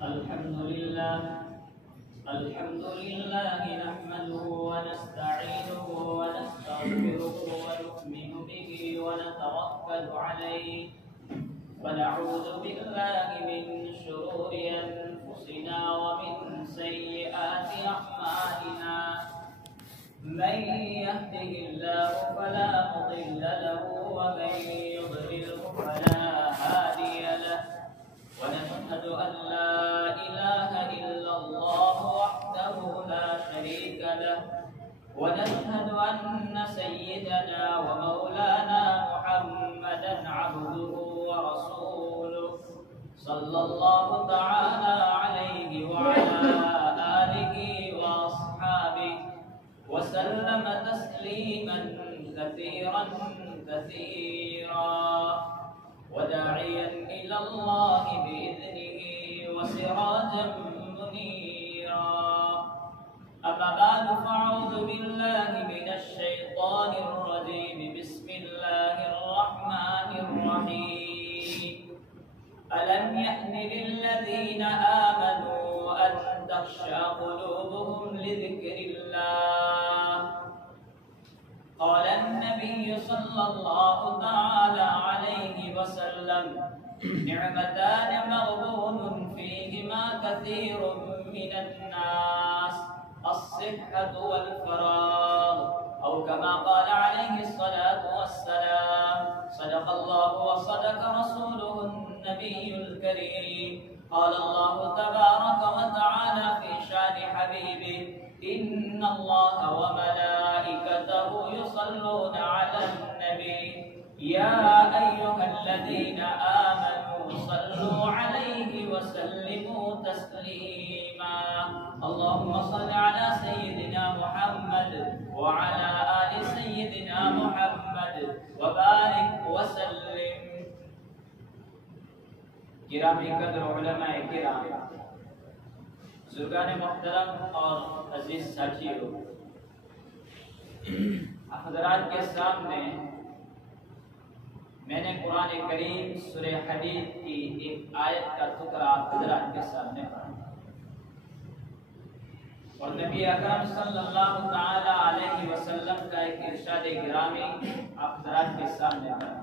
الحمد لله نحمده ونستعينه ونستغفره ونؤمن به ونتوكل عليه ونعوذ بالله من شرور أنفسنا ومن سيئات أعمالنا من يهده الله فلا مضل له ومن يضلله فلا هادي له ونشهد أن لا إله إلا الله وحده لا شريك له ونشهد أن سيدنا ومولانا محمدا عبده ورسوله صلى الله تعالى عليه وعلى آله وأصحابه وسلم تسليما كثيرا وداعيا إلى الله بإذنه وسراجا منيرا أما بعد فأعوذ بالله من الشيطان الرجيم بسم الله الرحمن الرحيم ألم يأن للذين آمنوا أن تخشع قلوبهم لذكر الله قال النبي صلى الله تعالى عليه وسلم نعمتان مغبون فيهما كثير من الناس الصحة والفراغ أو كما قال عليه الصلاة والسلام صدق الله وصدق رسوله النبي الكريم قال الله تبارك وتعالى في شان حبيبه إن الله وملائكته يصلون على النبي يا أيها الذين آمنوا صلوا عليه وسلموا تسليما اللهم صل على سيدنا محمد وعلى آل سيدنا محمد وبارك وسلم گرامی قدر علماء کرام بزرگان محترم اور عزیز ساتھیوں، حضرات کے سامنے میں نے قرآن کریم سورہ حدید کی ایک آیت کا ٹکڑا حضرات کے سامنے پڑھا اور نبی اکرم صلی اللہ تعالی علیہ وسلم کا ایک ارشاد گرامی آپ حضرات کے سامنے پڑھا۔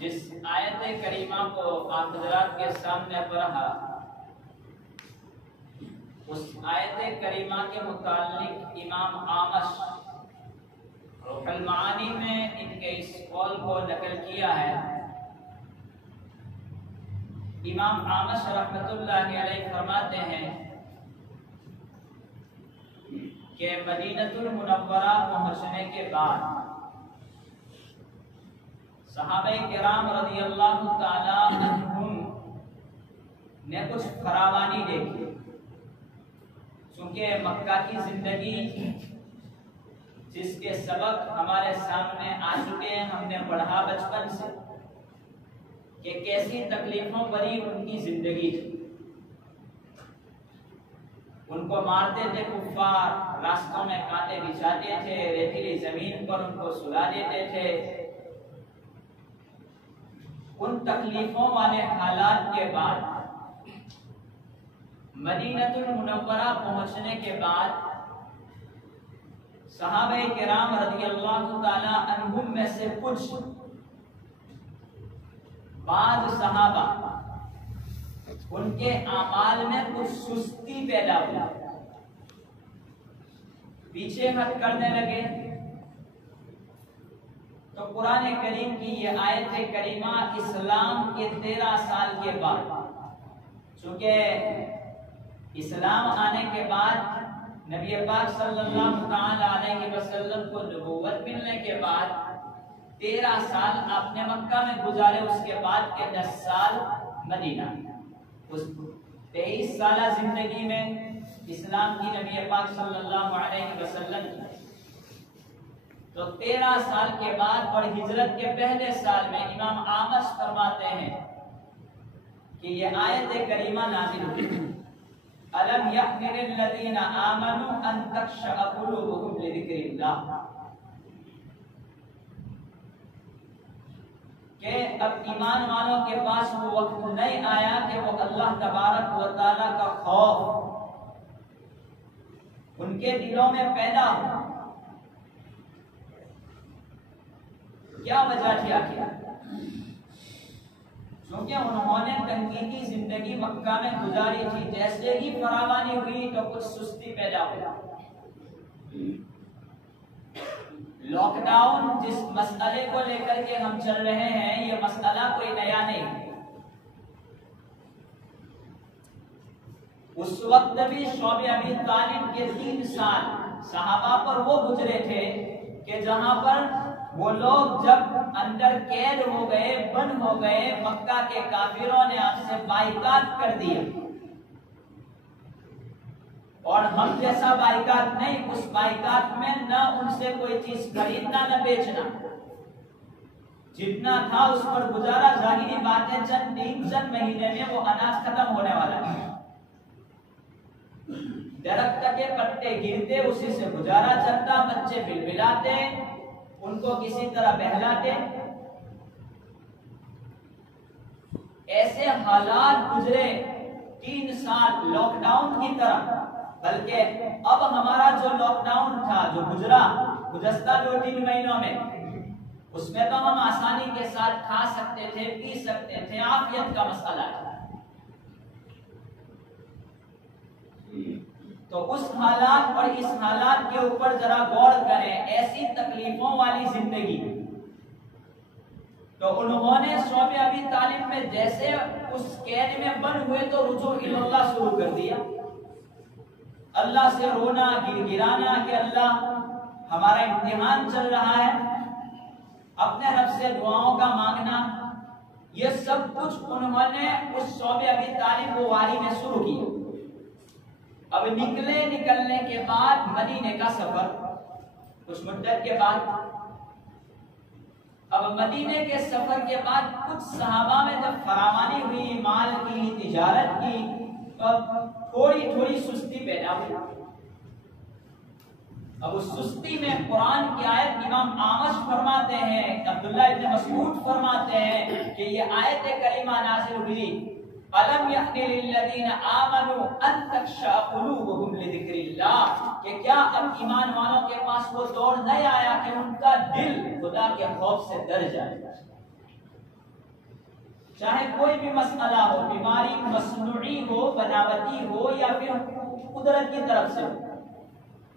جس آیت کریمہ کو آپ حضرات کے سامنے پڑھا، اس آیت کریمہ کے متعلق امام اعمش روح المعانی میں ان کے اس قول کو نقل کیا ہے۔ امام اعمش رحمۃ اللہ علیہ فرماتے ہیں کہ مدینہ المنورہ پہنچنے کے بعد صحابہ کرام رضی اللہ تعالی عنہم نے کچھ فراوانی دیکھی، چونکہ مکہ کی زندگی جس کے سبق ہمارے سامنے آ چکے ہیں، ہم نے پڑھا بچپن سے کہ کیسی تکلیفوں بھری ان کی زندگی تھی۔ ان کو مارتے تھے کفار، راستوں میں کانٹے بچھاتے تھے، ریتیلی زمین پر ان کو سلا دیتے تھے۔ ان تکلیفوں والے حالات کے بعد مدینہ المنورہ پہنچنے کے بعد صحابہ کرام رضی اللہ تعالی عنہم میں سے کچھ بعض صحابہ ان کے اعمال میں کچھ سستی پیدا ہوئی، پیچھے ہٹ کرنے لگے۔ تو قرآن کریم کی یہ آیت کریمہ اسلام کے 13 سال کے بعد، چونکہ اسلام آنے کے بعد نبی پاک صلی اللہ تعالی علیہ وسلم کو نبوت ملنے کے بعد 13 سال آپ نے مکہ میں گزارے، اس کے بعد کے 10 سال مدینہ۔ اس 23 سالہ زندگی میں اسلام کی نبی پاک صلی اللہ علیہ وسلم کی، تو 13 سال کے بعد اور ہجرت کے پہلے سال میں امام اعمش فرماتے ہیں کہ یہ آیت کریمہ نازل ہوئی، أَلَمْ يَأْنِ لِلَّذِينَ آمَنُوا أَن تَخْشَعَ قُلُوبُهُمْ لِذِكْرِ اللَّهِ۔ کہ اب ایمان والوں کے پاس وہ وقت نہیں آیا کہ وہ اللہ تبارک و تعالیٰ کا خوف ان کے دلوں میں پیدا ہو. کیا وجہ کیا کیونکہ انہوں نے تنقیدی زندگی مکہ میں گزاری تھی. جیسے ہی فراوانی ہوئی تو کچھ سستی پیدا ہو. لاک ڈاؤن جس مسئلے کو لے کر کے ہم چل رہے ہیں یہ مسئلہ کوئی نیا نہیں. اس وقت بھی شعب ابی طالب کے 3 سال صحابہ پر وہ گزرے تھے کہ جہاں پر وہ لوگ جب اندر قید ہو گئے، بند ہو گئے، مکہ کے کافروں نے آپ سے بائیکاٹ کر دیا. اور ہم جیسا بائیکاٹ نہیں، اس بائیکاٹ میں نہ ان سے کوئی چیز خریدنا نہ بیچنا، جتنا تھا اس پر گزارا. ظاہری باتیں چند مہینے میں وہ اناج ختم ہونے والا ہے. درخت کے پتے گرتے اسی سے گزارا چلتا، بچے بلبلاتے، ان کو کسی طرح بہلاتے. ایسے حالات گزرے 3 سال لاک ڈاؤن کی طرح. بلکہ اب ہمارا جو لاک ڈاؤن تھا جو گزشتہ 2-3 مہینوں میں، اس میں تو ہم آسانی کے ساتھ کھا سکتے تھے، پی سکتے تھے، عافیت کا مسئلہ ہے. تو اس حالات اور اس حالات کے اوپر ذرا غور کریں. ایسی تکلیفوں والی زندگی. تو انہوں نے شعب ابی طالب میں جیسے اس قید میں بند ہوئے تو رجوع اللہ شروع کر دیا. اللہ سے رونا، گڑگڑانا کہ اللہ ہمارا امتحان چل رہا ہے، اپنے رب سے دعاؤں کا مانگنا. یہ سب کچھ انہوں نے اس شعب ابی طالب کو واری میں شروع کیا. اب نکلنے کے بعد مدینے کا سفر کچھ مدت کے بعد. اب مدینے کے سفر کے بعد کچھ صحابہ میں جب فراوانی ہوئی، مال کی، تجارت کی، تو تھوڑی سستی پیدا ہوئی. اب اس سستی میں قرآن کی آیت امام اعمش فرماتے ہیں، عبداللہ ابن مسعود فرماتے ہیں کہ یہ آیت کریمہ نازل ہوئی الم یأن للذین آمنوا ان تخشع قلوبهم لذکر اللہ، کہ کیا اب ایمان والوں کے پاس وہ دور نہیں آیا کہ ان کا دل خدا کے خوف سے ڈر جائے. چاہے کوئی بھی مسئلہ ہو، بیماری مصنوعی ہو، بناوٹی ہو، یا پھر قدرت کی طرف سے ہو.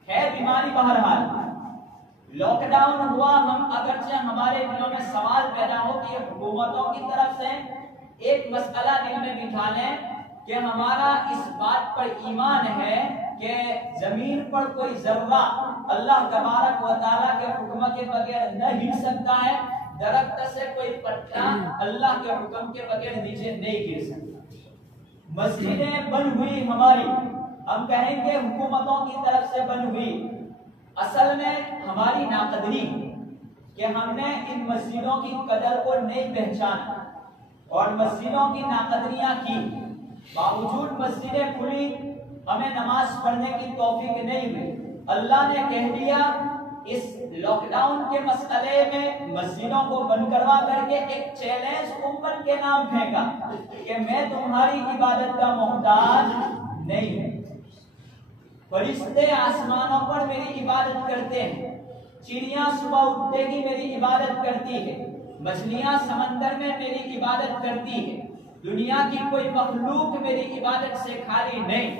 ہے بیماری بہرحال. لاک ڈاؤن ہوا، ہم اگرچہ ہمارے دلوں میں سوال پیدا ہو کہ حکومتوں کی طرف سے ایک مسئلہ دل میں بٹھا لیں کہ ہمارا اس بات پر ایمان ہے کہ زمین پر کوئی ذرہ اللہ تبارک و تعالیٰ کے حکم کے بغیر نہ ہل سکتا ہے، درخت سے کوئی پتا اللہ کے حکم کے بغیر نیچے نہیں گر سکتا. مسجدیں بند ہوئی ہماری، ہم کہیں گے حکومتوں کی طرف سے بند ہوئی. اصل میں ہماری ناقدری کہ ہم نے ان مسجدوں کی قدر کو نہیں پہچانا اور مسجدوں کی ناقدریاں کی. باوجود مسجدیں کھلی، ہمیں نماز پڑھنے کی توفیق نہیں ہوئی. اللہ نے کہہ دیا اس لاک ڈاؤن کے مسئلے میں مسجدوں کو بند کروا کر کے ایک چیلنج امت کے نام پھینکا کہ میں تمہاری عبادت کا محتاج نہیں ہوں. فرشتے آسمانوں پر میری عبادت کرتے ہیں، چڑیاں صبح اٹھتے ہی میری عبادت کرتی ہے، مچھلیاں سمندر میں میری عبادت کرتی ہے. دنیا کی کوئی مخلوق میری عبادت سے خالی نہیں.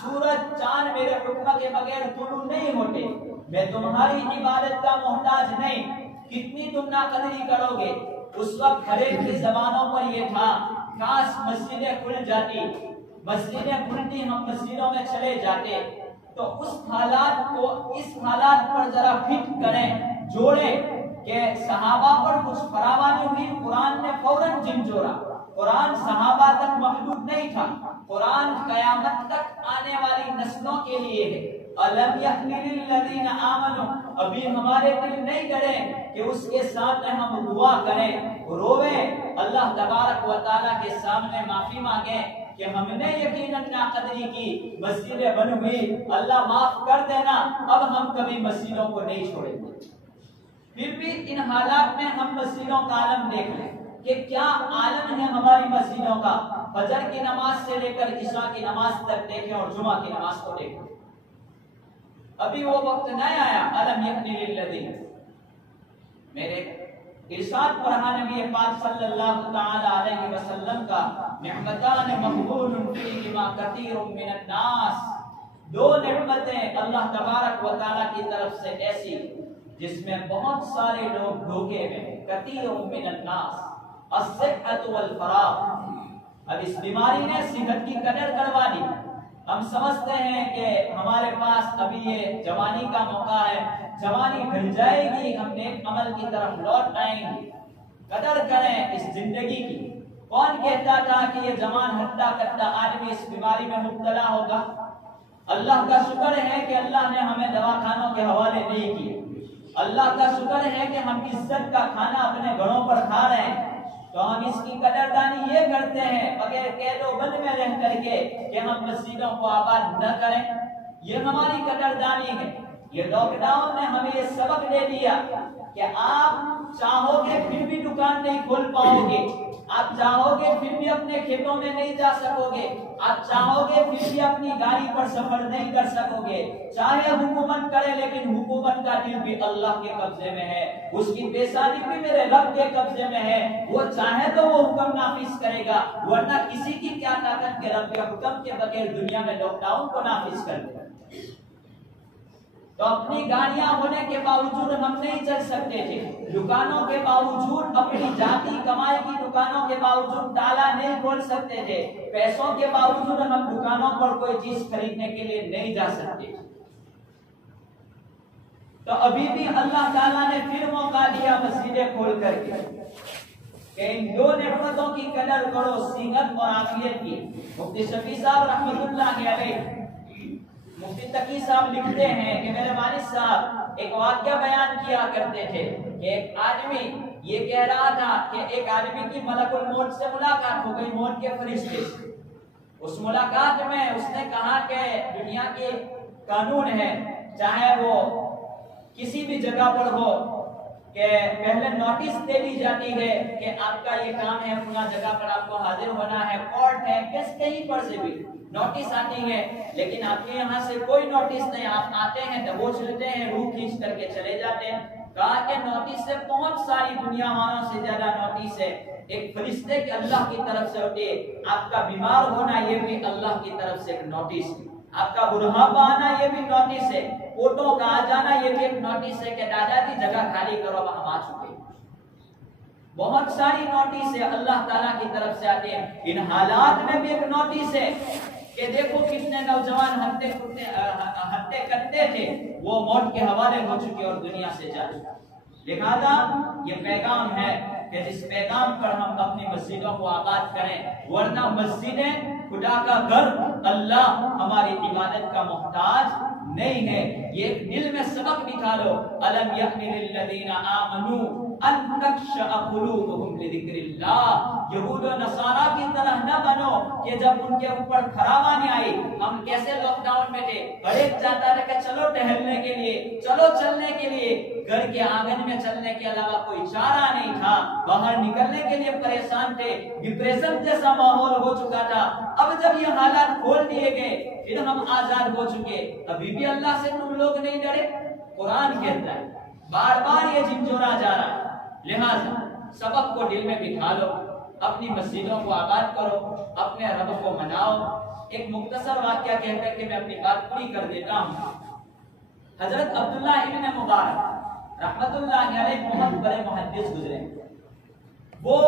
سورج چاند میرے حکم کے بغیر طلوع نہیں ہوتے. میں تمہاری عبادت کا محتاج نہیں. کتنی تم ناقدری کرو گے؟ اس وقت ہر ایک کی زبانوں پر یہ تھا کاش مسجدیں کھل جاتی، مسجدیں کھلتی، ہم مسجدوں میں چلے جاتے. تو اس حالات کو اس حالات پر ذرا فٹ کریں، جوڑیں کہ صحابہ پر کچھ فراوانی ہوئی، قرآن نے فوراً جن جوڑا. قرآن صحابہ تک محدود نہیں تھا، قرآن قیامت تک آنے والی نسلوں کے لیے ہے. الم یأن للذین آمنوا، ابھی ہمارے دل نہیں ڈرے کہ اس کے سامنے ہم دعا کریں، رویں، اللہ تبارک و تعالیٰ کے سامنے معافی مانگیں کہ ہم نے یقیناً ناقدری کی، مسجدیں بند ہوئی، اللہ معاف کر دینا، اب ہم کبھی مسجدوں کو نہیں چھوڑیں گے. پھر بھی ان حالات میں ہم مسجدوں کا عالم دیکھ لیں کہ کیا عالم ہے ہماری مسجدوں کا. فجر کی نماز سے لے کر عشاء کی نماز تک دیکھیں اور جمعہ کی نماز کو دیکھیں. ابھی وہ وقت نہیں آیا الم یکن للذین. میرے ارشاد پڑھا نبی پاک صلی اللہ تعالی علیہ وسلم کا نعمتان مغبون فیہما کثیر من الناس. دو نعمتیں اللہ تبارک و تعالی کی طرف سے ایسی جس میں بہت سارے لوگ دھوکے میں. کثیر من الناس الصحت والفراغ. اب اس بیماری نے صحت کی قدر کروا دی. ہم سمجھتے ہیں کہ ہمارے پاس ابھی یہ جوانی کا موقع ہے, جوانی ڈھل جائے گی, ہم نیک عمل کی طرف لوٹ آئیں گے. قدر کریں اس زندگی کی. کون کہتا تھا کہ یہ جوان ہٹا کٹا آدمی اس بیماری میں مبتلا ہوگا؟ اللہ کا شکر ہے کہ اللہ نے ہمیں دواخانوں کے حوالے نہیں کیے. اللہ کا شکر ہے کہ ہم عزت کا کھانا اپنے گھروں پر کھا رہے ہیں. تو ہم اس کی قدردانی یہ کرتے ہیں بغیر قید و بند میں رہ کر کے کہ ہم مسجدوں کو آباد نہ کریں. یہ ہماری قدردانی ہے. یہ لاک ڈاؤن نے ہمیں یہ سبق دے دیا کہ آپ چاہو گے پھر بھی دکان نہیں کھول پاؤ گے, آپ چاہو گے پھر بھی اپنے کھیتوں میں نہیں جا سکو گے, آپ چاہو گے پھر بھی اپنی گاڑی پر سفر نہیں کر سکو گے. چاہے حکومت کرے لیکن حکومت کا دل بھی اللہ کے قبضے میں ہے, اس کی پیشانی بھی میرے رب کے قبضے میں ہے. وہ چاہے تو وہ حکم نافذ کرے گا, ورنہ کسی کی کیا طاقت کے رب کے حکم کے بغیر دنیا میں لاک ڈاؤن کو نافذ کر دے. تو اپنی گاڑیاں ہونے کے باوجود ہم نہیں چل سکتے تھے, دکانوں کے باوجود, اپنی ذاتی کمائی کی دکانوں کے باوجود تالا نہیں کھول سکتے تھے, پیسوں کے باوجود ہم دکانوں پر کوئی چیز خریدنے کے لیے نہیں جا سکتے تھے. تو ابھی بھی اللہ تعالیٰ نے پھر موقع دیا مسجدیں کھول کر کے کہ ان دو نعمتوں کی قدر کرو, صحت اور عافیت کی. مفتی شفیع صاحب رحمۃ اللہ علیہ, مفتی تقی صاحب لکھتے ہیں کہ میرے والد صاحب ایک واقعہ بیان کیا کرتے تھے کہ ایک آدمی یہ کہہ رہا تھا کہ ایک آدمی کی ملک الموت سے ملاقات ہو گئی, موت کے فرشتے سے. اس ملاقات میں اس نے کہا کہ دنیا کے قانون ہے, چاہے وہ کسی بھی جگہ پر ہو, کہ پہلے نوٹس دے دی جاتی ہے کہ آپ کا یہ کام ہے, فلاں جگہ پر آپ کو حاضر ہونا ہے, کورٹ ہے, کہیں پر سے بھی نوٹس آتی ہے. لیکن آپ کے یہاں سے کوئی نوٹس نہیں, آپ آتے ہیں دبوچ لیتے ہیں, روح کھینچ کر کے چلے جاتے ہیں. کہا کہ نوٹس سے بہت ساری دنیا والوں سے زیادہ نوٹس ہے ایک فرشتے کے اللہ کی طرف سے ہوتے. آپ کا بیمار ہونا یہ بھی اللہ کی طرف سے ایک نوٹس ہے, آپ کا بڑھاپا آنا یہ بھی نوٹس ہے, کوٹوں کا آ جانا یہ بھی ایک نوٹس ہے کہ دادا کی جگہ خالی کرو, ہم آ چکے. بہت ساری نوٹس ہے اللہ تعالیٰ کی طرف سے آتے ہیں. ان حالات میں بھی ایک نوٹس ہے کہ دیکھو کتنے نوجوان ہنتے کرتے تھے, وہ موت کے حوالے ہو چکے اور دنیا سے جا چکے. لہذا یہ پیغام ہے کہ اس پیغام پر ہم اپنی مسجدوں کو آباد کریں, ورنہ مسجدیں خدا کا گھر, اللہ ہماری عبادت کا محتاج نہیں ہے. یہ دل میں سبق نکالو, الم یکن للذین آمنوا ان تخشع قلوبهم لذکر اللہ. یہود و نصارا کی طرح نہ بنو کہ جب ان کے اوپر خرابانی آئی, ہم کیسے لاک ڈاؤن میں تھے, ہر ایک چاہتا تھا کہ چلو ٹہلنے کے لیے, چلو چلنے کے لیے, گھر کے آنگن میں چلنے کے علاوہ کوئی چارہ نہیں تھا, باہر نکلنے کے لیے پریشان تھے, ڈپریشن جیسا ماحول ہو چکا تھا. اب جب یہ حالات کھول دیے گئے پھر ہم آزاد ہو چکے, ابھی بھی اللہ سے تم لوگ نہیں ڈرے. قرآن کہتا ہے, بار بار یہ جھنجھوڑا جا رہا ہے. لہذا سبق کو دل میں بٹھا لو, اپنی مسجدوں کو آباد کرو, اپنے رب کو مناؤ. ایک مختصر واقعہ کہہ کر کے میں اپنی بات پوری کر دیتا ہوں. حضرت عبداللہ ابن مبارک رحمت اللہ علیہ بہت بڑے محدث گزرے. وہ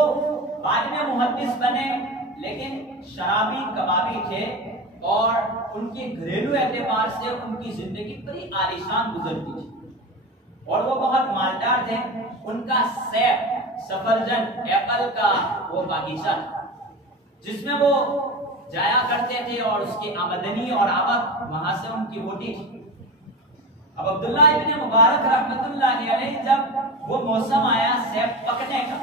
بعد میں محدث بنے لیکن شرابی کبابی تھے اور ان کی گھریلو اعتبار سے ان کی زندگی بڑی عالیشان گزرتی تھی اور وہ بہت مالدار تھے. ان کا سیب سفرجن ایپل کا وہ باغیچہ تھا جس میں وہ جایا کرتے تھے اور اس کی آمدنی اور آمد وہاں سے ان کی ہوتی تھی. اب عبداللہ ابن مبارک رحمت اللہ علیہ جب وہ موسم آیا سیب پکنے کا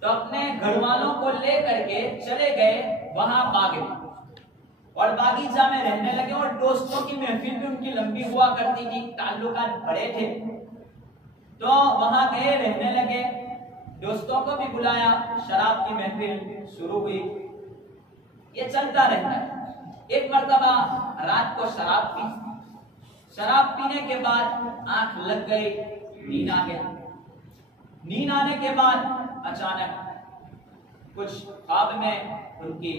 تو اپنے گھر والوں کو لے کر کے چلے گئے وہاں باغ میں اور باغیچہ میں رہنے لگے. اور دوستوں کی محفل بھی ان کی لمبی ہوا کرتی تھی, تعلقات بڑے تھے. تو وہاں گئے، رہنے لگے، دوستوں کو بھی بلایا، شراب کی محفل شروع ہوئی، یہ چلتا رہتا ہے۔ ایک مرتبہ رات کو شراب پی، شراب پینے کے بعد آنکھ لگ گئی، نیند آ گئی۔ نیند آنے کے بعد اچانک کچھ خواب میں ان کی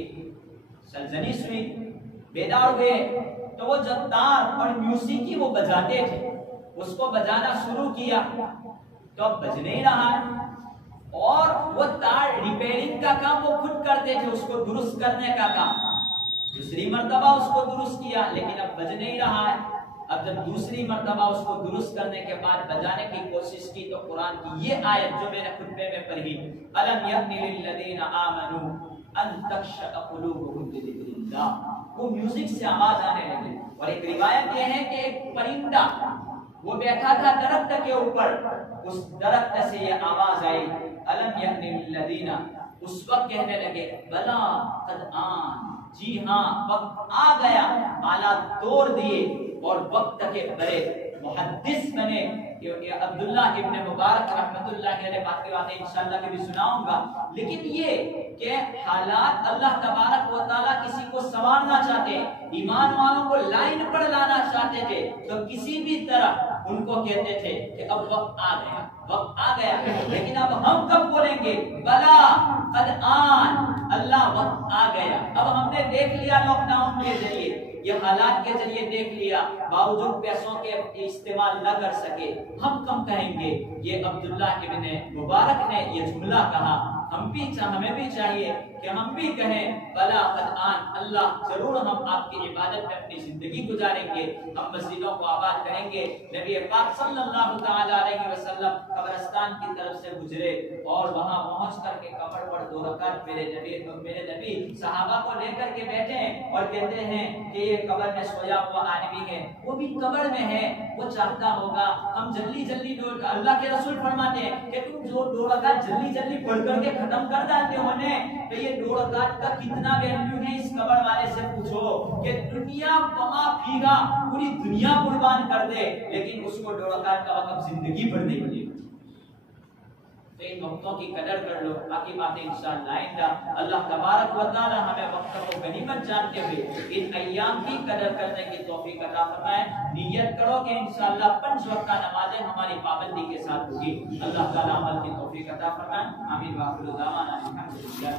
سرزنش ہوئی، بیدار ہوئے تو وہ جو تار اور موسیقی وہ بجاتے تھے اس کو بجانا شروع کیا تو اب بج نہیں رہا ہے، اور وہ تار ریپیئرنگ کا کام وہ خود کرتے تھے، اس کو درست کرنے کا کام۔ دوسری مرتبہ اس کو درست کیا لیکن اب بج نہیں رہا ہے۔ اب جب دوسری مرتبہ اس کو درست کرنے کے بعد بجانے کی کوشش کی تو قرآن کی یہ آیت جو میں نے خطبے میں پڑھی، أَلَمْ يَأْنِ لِلَّذِينَ آمَنُوا أَن تَخْشَعَ قُلُوبُهُمْ لِذِكْرِ اللَّهِ، وہ میوزک سے آواز آنے لگی۔ اور ایک روایت یہ ہے کہ ایک پرندہ وہ بیٹھا تھا درخت کے اوپر، اس درخت سے یہ آواز آئی أَلَمْ يَأْنِ لِلَّذِينَ، اس وقت کہنے لگے بلا قد آن، جی ہاں وقت آ گیا، آلات توڑ دیے اور وقت کے بڑے محدث بنے۔ عبداللہ ابن مبارک رحمت اللہ علیہ باقی باتیں انشاءاللہ کبھی سناؤں گا، لیکن یہ کہ حالات اللہ تبارک و تعالیٰ کسی کو سنوارنا چاہتے، ایمان والوں کو لائن پر لانا چاہتے تھے تو کسی بھی طرح ان کو کہتے تھے کہ اب وقت آ گیا، وقت آ گیا۔ لیکن اب ہم کب بولیں گے بلا قد آن، اللہ وقت آ گیا۔ اب ہم نے دیکھ لیا لاک ڈاؤن کے ذریعے، یہ حالات کے ذریعے دیکھ لیا، باوجود پیسوں کے استعمال نہ کر سکے، ہم کم کہیں گے۔ یہ عبداللہ ابن مبارک نے یہ جملہ کہا، ہمیں بھی چاہیے کہ ہم بھی کہیں بلا قد آن، اللہ ضرور ہم آپ کی عبادت میں اپنی زندگی گزاریں گے، ہم مسجدوں کو آباد کریں گے۔ نبی پاک صلی اللہ تعالی علیہ وسلم قبرستان کی طرف سے گزرے اور وہاں پہنچ کر کے قبر پر 2 رکعت میرے نبی صحابہ کو لے کر کے بیٹھے اور کہتے ہیں کہ یہ قبر میں سویا ہوا آدمی ہے، وہ بھی قبر میں ہے، وہ چاہتا ہوگا ہم جلدی جلدی اللہ کے رسول فرماتے ہیں کہ تم جو 2 رکعت جلدی جلدی پڑھ کر کے ختم کر ڈالتے ہو نے، تو یہ 2 رکعت کا کتنا ویلیو ہے اس قبر والے سے پوچھو کہ دنیا وما فیہا، پوری دنیا قربان کر دے لیکن اس کو 2 رکعت کا وقت زندگی بھر نہیں ملے گا۔ تو ان وقتوں کی قدر کر لو، باقی باتیں انشاءاللہ آئندہ۔ اللہ تبارک و تعالی ہمیں وقتوں کو غنیمت جانتے ہوئے ان ایام کی قدر کرنے کی توفیق عطا فرمائے۔ نیت کرو کہ انشاءاللہ 5 وقت نمازیں ہماری پابندی کے ساتھ ہوگی، اللہ تعالی عمل کی توفیق عطا فرمائے۔ آمین وآخر دعوانا الحمدللہ۔